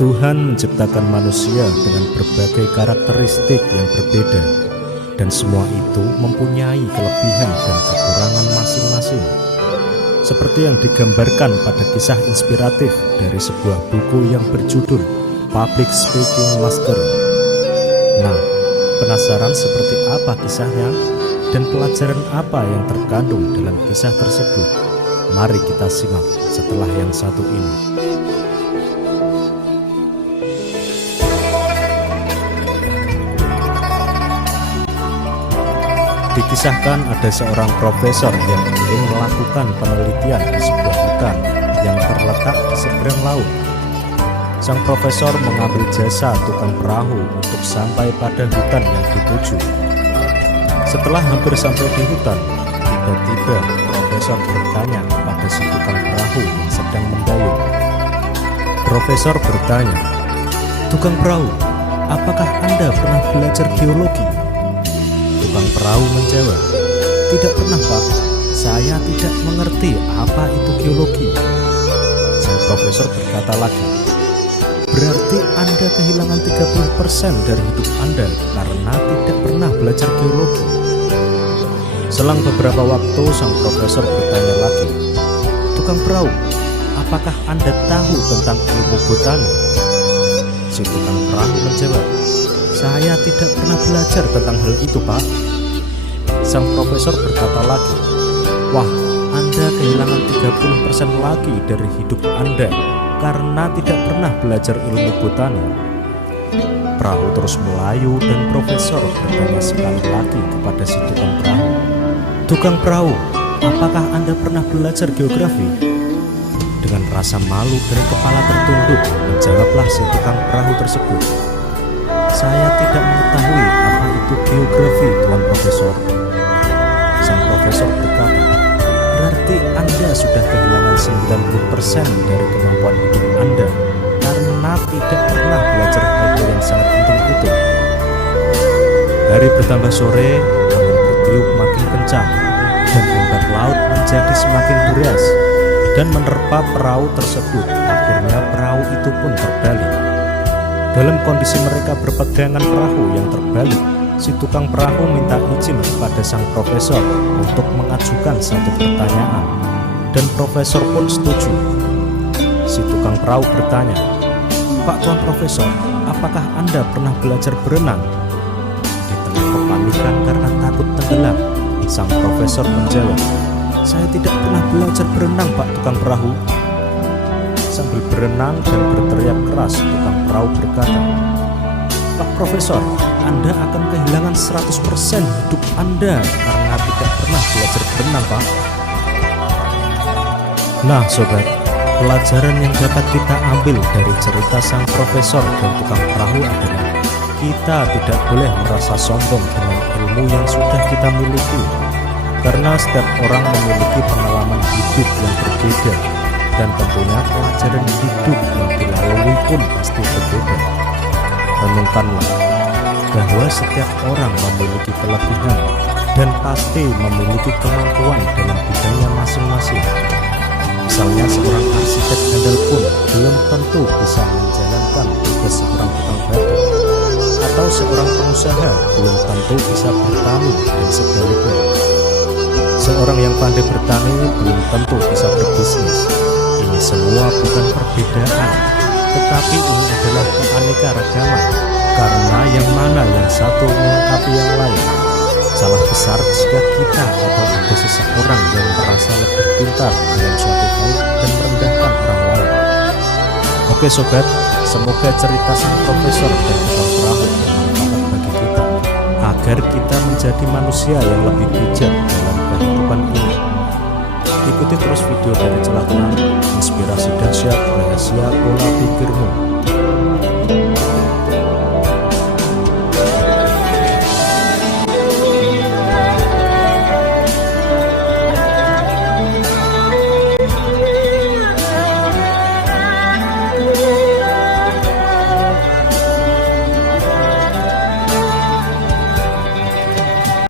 Tuhan menciptakan manusia dengan berbagai karakteristik yang berbeda, dan semua itu mempunyai kelebihan dan kekurangan masing-masing. Seperti yang digambarkan pada kisah inspiratif dari sebuah buku yang berjudul Public Speaking Mastery. Nah, penasaran seperti apa kisahnya dan pelajaran apa yang terkandung dalam kisah tersebut? Mari kita simak setelah yang satu ini. Dikisahkan ada seorang profesor yang ingin melakukan penelitian di sebuah hutan yang terletak di seberang laut. Sang profesor mengambil jasa tukang perahu untuk sampai pada hutan yang dituju. Setelah hampir sampai di hutan, tiba-tiba profesor bertanya kepada si tukang perahu yang sedang mendayung. Profesor bertanya, "Tukang perahu, apakah Anda pernah belajar geologi?" Tukang perahu menjawab, "Tidak pernah, Pak. Saya tidak mengerti apa itu geologi." Sang profesor berkata lagi, "Berarti Anda kehilangan 30% dari hidup Anda karena tidak pernah belajar geologi." Selang beberapa waktu, sang profesor bertanya lagi, "Tukang perahu, apakah Anda tahu tentang ilmu botani?" Si tukang perahu menjawab, "Saya tidak pernah belajar tentang hal itu, Pak." Sang profesor berkata lagi, "Wah, Anda kehilangan 30% lagi dari hidup Anda karena tidak pernah belajar ilmu botani." Perahu terus melayu dan profesor bertanya sekali lagi kepada si tukang perahu, "Tukang perahu, apakah Anda pernah belajar geografi?" Dengan rasa malu dan kepala tertunduk, menjawablah si tukang perahu tersebut, "Saya tidak mengetahui apa itu geografi, Tuan Profesor." Sang profesor berkata, "Berarti Anda sudah kehilangan 90% dari kemampuan hidup Anda karena tidak pernah belajar hal yang sangat penting itu." Hari bertambah sore, angin bertiup makin kencang, dan ombak laut menjadi semakin deras dan menerpa perahu tersebut. Akhirnya perahu itu pun terbalik. Dalam kondisi mereka berpegangan perahu yang terbalik, si tukang perahu minta izin kepada sang profesor untuk mengajukan satu pertanyaan, dan profesor pun setuju. Si tukang perahu bertanya, "Pak Tuan Profesor, apakah Anda pernah belajar berenang?" Di tengah kepanikan karena takut tenggelam, sang profesor menjawab, "Saya tidak pernah belajar berenang, Pak Tukang Perahu." Sambil berenang dan berteriak keras, tukang perahu berkata, "Pak Profesor, Anda akan kehilangan 100% hidup Anda karena tidak pernah belajar berenang, Pak." Nah, sobat, pelajaran yang dapat kita ambil dari cerita sang profesor dan tukang perahu adalah kita tidak boleh merasa sombong dengan ilmu yang sudah kita miliki, karena setiap orang memiliki pengalaman hidup yang berbeda, dan tentunya pelajaran hidup yang dilalui pun pasti berbeda. Renungkanlah bahwa setiap orang memiliki kelebihan dan pasti memiliki kemampuan dalam bidangnya masing-masing. Misalnya seorang arsitek handal pun belum tentu bisa menjalankan tugas seorang tukang batu, atau seorang pengusaha belum tentu bisa bertani dan sebaliknya. Seorang yang pandai bertani belum tentu bisa berbisnis. Ini semua bukan perbedaan, tetapi ini adalah keanekaragaman, karena yang mana yang satu melengkapi yang lain. Salah besar jika kita atau ada seseorang yang merasa lebih pintar dalam suatu hal dan merendahkan orang lain. Oke sobat, semoga cerita sang profesor dan tukang perahu bermanfaat bagi kita, agar kita menjadi manusia yang lebih bijak dalam kehidupan ini. Ikuti terus video dari Celah Tenang, inspirasi dahsyat rahasia pola pikirmu.